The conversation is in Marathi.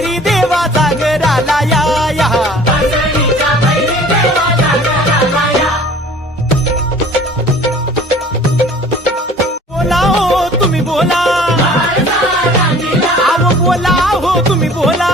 भैरी देवा जागराला या या बोला हो तुम्ही बोला आहो बोला हो तुम्ही बोला